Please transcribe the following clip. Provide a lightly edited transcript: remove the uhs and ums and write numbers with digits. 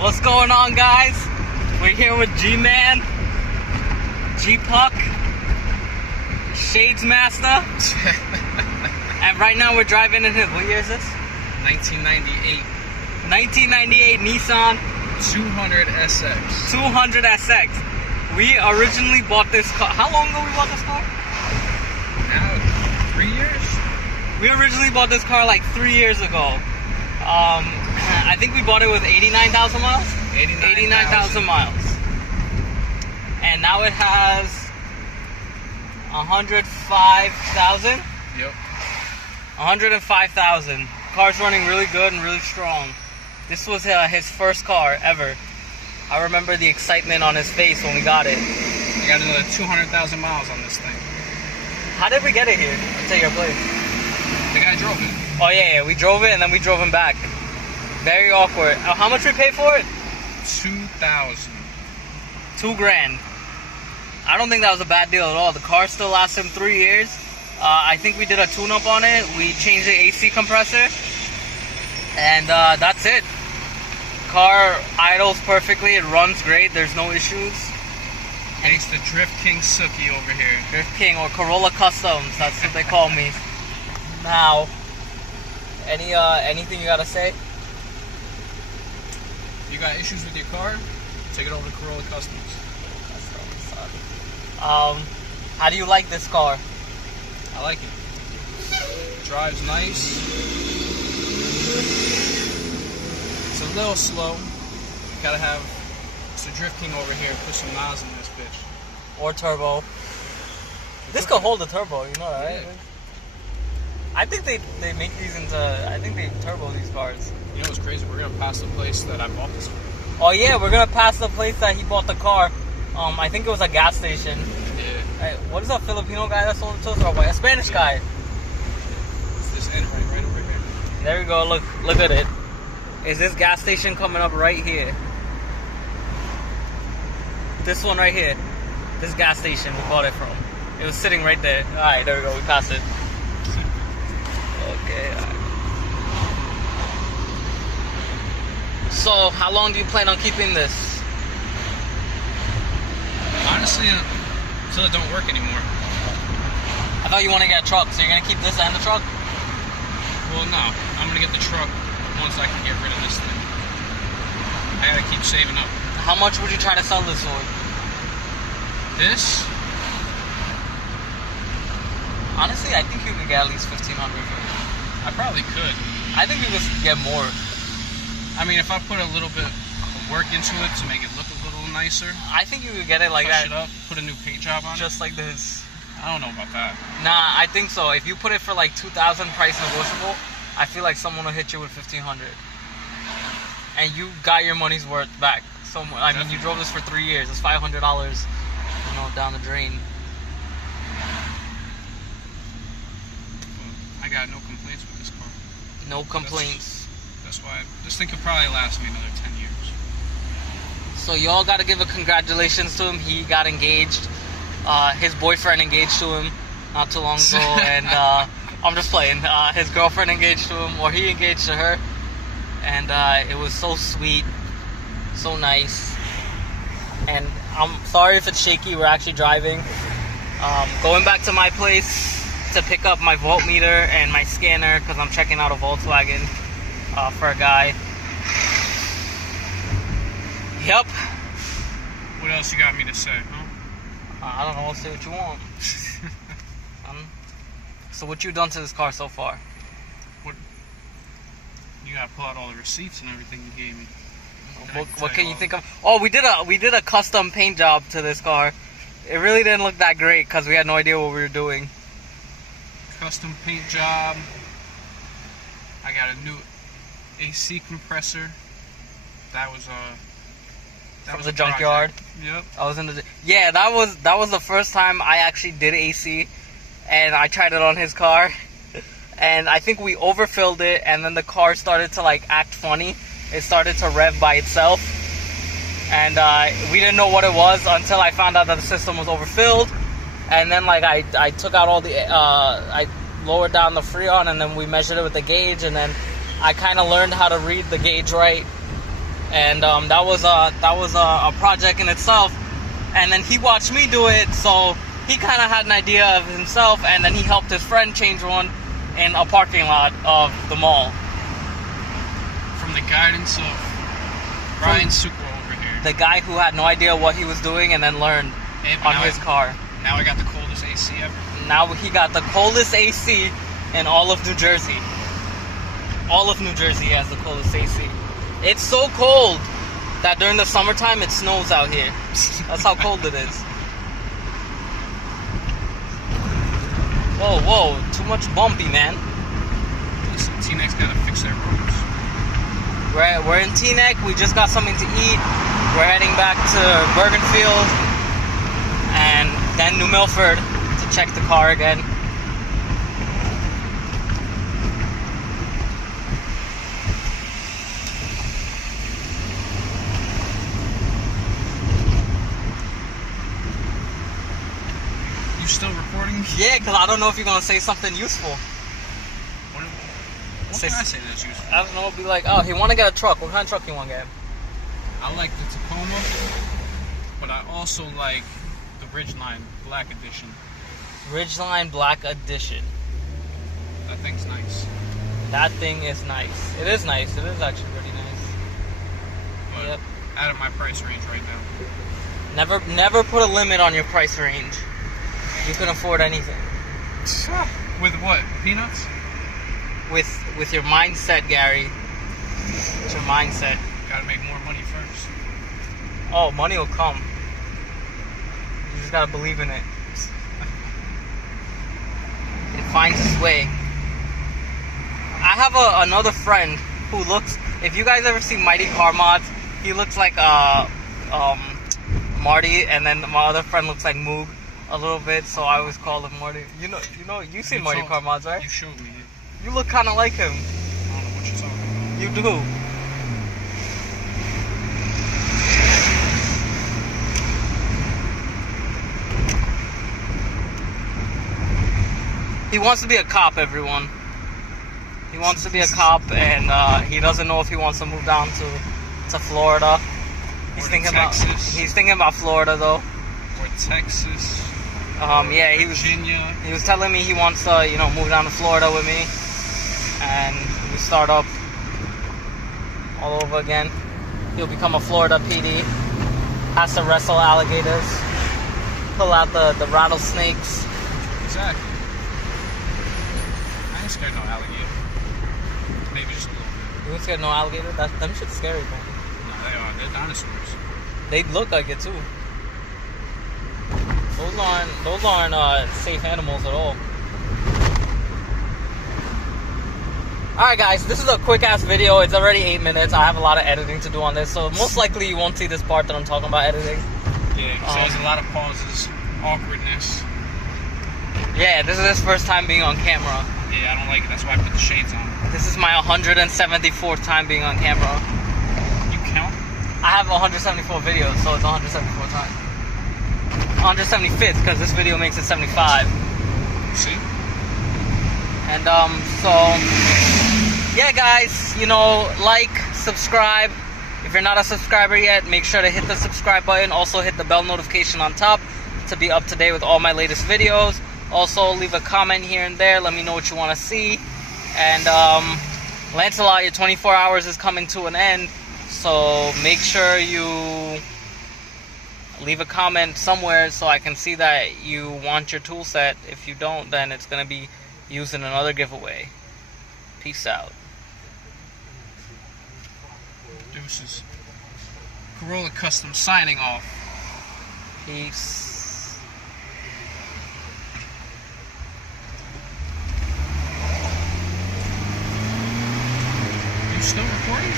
What's going on, guys? We're here with G-Man, G-Puck, Shades Master, and right now we're driving in his, what year is this? 1998. 1998 Nissan 200 SX. 200 SX. We originally bought this car. How long ago we bought this car? Now, 3 years? We originally bought this car like 3 years ago. I think we bought it with 89,000 miles? 89,000 miles. And now it has 105,000? Yep. 105,000. Car's running really good and really strong. This was his first car ever. I remember the excitement on his face when we got it. I got another 200,000 miles on this thing. How did we get it here? I'll tell your place. The guy drove it. Oh yeah, we drove it and then we drove him back. Very awkward. How much we paid for it? 2,000. $2 grand. I don't think that was a bad deal at all. The car still lasts him 3 years. I think we did a tune-up on it. We changed the AC compressor. And that's it. Car idles perfectly. It runs great. There's no issues. And it's the Drift King Suki over here. Drift King or Corolla Customz. That's what they call me. Now, anything you gotta say? You got issues with your car? Take it over to Corolla Customz. How do you like this car? I like it. Drives nice. It's a little slow. Gotta have Mr. Drift King over here put some miles in this bitch. Or turbo. This could hold a turbo, you know that, right? Yeah. I think they make these into, I think they turbo these cars. You know what's crazy? We're gonna pass the place that I bought this from. Oh yeah, we're gonna pass the place that he bought the car. I think it was a gas station. Yeah. Right, what is that Filipino guy that sold it to us? Or a Spanish guy? It's this end right over here. There we go. Look at it. Is this gas station coming up right here? This one right here. This gas station we bought it from. It was sitting right there. All right, there we go. We passed it. Okay. All right. So, how long do you plan on keeping this? Honestly, until it don't work anymore. I thought you want to get a truck, so you're gonna keep this and the truck? Well, no. I'm gonna get the truck once I can get rid of this thing. I gotta keep saving up. How much would you try to sell this for? This? Honestly, I think you could get at least $1,500 for it. I probably could. I think you could get more. I mean, if I put a little bit of work into it to make it look a little nicer. I think you could get it like Touch that. it up, put a new paint job on it. Just like this. I don't know about that. Nah, I think so. If you put it for like $2,000 price negotiable, I feel like someone will hit you with $1,500. And you got your money's worth back. So, I mean, you drove this for 3 years. It's $500, you know, down the drain. I got no complaints with this car. No complaints. That's why this thing could probably last me another 10 years. So y'all got to give a congratulations to him. He got engaged. His boyfriend engaged to him not too long ago, and I'm just playing. His girlfriend engaged to him, or he engaged to her, and it was so sweet, so nice. And I'm sorry if it's shaky. We're actually driving. Going back to my place to pick up my voltmeter and my scanner because I'm checking out a Volkswagen for a guy. Yep. What else you got me to say, huh? I don't know. We'll say what you want. So what you done to this car so far? What? You gotta pull out all the receipts and everything you gave me. What can you think of? Oh, we did a custom paint job to this car. It really didn't look that great because we had no idea what we were doing. Custom paint job. I got a new AC compressor. That was from the junkyard. Yep. I was in the that was the first time I actually did AC, and I tried it on his car, and I think we overfilled it, and then the car started to like act funny. It started to rev by itself, and we didn't know what it was until I found out that the system was overfilled, and then like I took out all the I lowered down the Freon, and then we measured it with the gauge, and then I kind of learned how to read the gauge right. and that was a project in itself. And then he watched me do it, so he kind of had an idea of himself, and then he helped his friend change one in a parking lot of the mall. From the guidance of Ryan Sucro over here. The guy who had no idea what he was doing and then learned on his car. Now I got the coldest AC ever. Now he got the coldest AC in all of New Jersey. All of New Jersey has the coldest AC. It's so cold that during the summertime it snows out here. That's how cold it is. Whoa, whoa, too much bumpy, man. Listen, T-Neck's gotta fix their roads. We're in Teaneck. We just got something to eat. We're heading back to Bergenfield and then New Milford to check the car again. You still recording? Yeah, because I don't know if you're going to say something useful. What can I say that's useful? I don't know, be like, oh, he want to get a truck. What kind of truck you want to get? I like the Tacoma, but I also like the Ridgeline Black Edition. Ridgeline Black Edition. That thing's nice. That thing is nice. It is nice. It is actually pretty nice. But Yep. out of my price range right now. Never put a limit on your price range. You can afford anything. With what? Peanuts? With your mindset, Gary. It's your mindset. Gotta make more money first. Oh, money will come. You just gotta believe in it. It finds its way. I have another friend who looks. If you guys ever see Mighty Car Mods, he looks like Marty, and then my other friend looks like Moog a little bit. So I always call him Marty. You've seen Mighty Car Mods, right? You showed me it. You look kind of like him. I don't know what you're talking about. You do. He wants to be a cop, everyone. He wants to be a cop, and he doesn't know if he wants to move down to Florida. He's thinking about Florida, though. Or Texas. Yeah, Virginia. He was telling me he wants to, move down to Florida with me, and we start up all over again. He'll become a Florida PD. Has to wrestle alligators, pull out the rattlesnakes. Exactly. I ain't scared no alligator. Maybe just a little bit. You ain't scared no alligator? Them shit's scary, man. No, they are. They're dinosaurs. They look like it too. Those aren't safe animals at all. Alright guys, this is a quick ass video. It's already 8 minutes. I have a lot of editing to do on this, so most likely you won't see this part that I'm talking about editing. Yeah, because there's a lot of pauses, awkwardness. Yeah, this is his first time being on camera. Yeah, I don't like it. That's why I put the shades on. This is my 174th time being on camera. You count? I have 174 videos, so it's 174 times. 175th, because this video makes it 75. See? And so yeah guys, like, subscribe. If you're not a subscriber yet, make sure to hit the subscribe button. Also hit the bell notification on top to be up to date with all my latest videos. Also leave a comment here and there, let me know what you want to see. And Lancelot, your 24 hours is coming to an end, so make sure you leave a comment somewhere so I can see that you want your tool set. If you don't, then it's going to be used in another giveaway. Peace out. Deuces. Corolla Custom signing off. Peace. You still recording?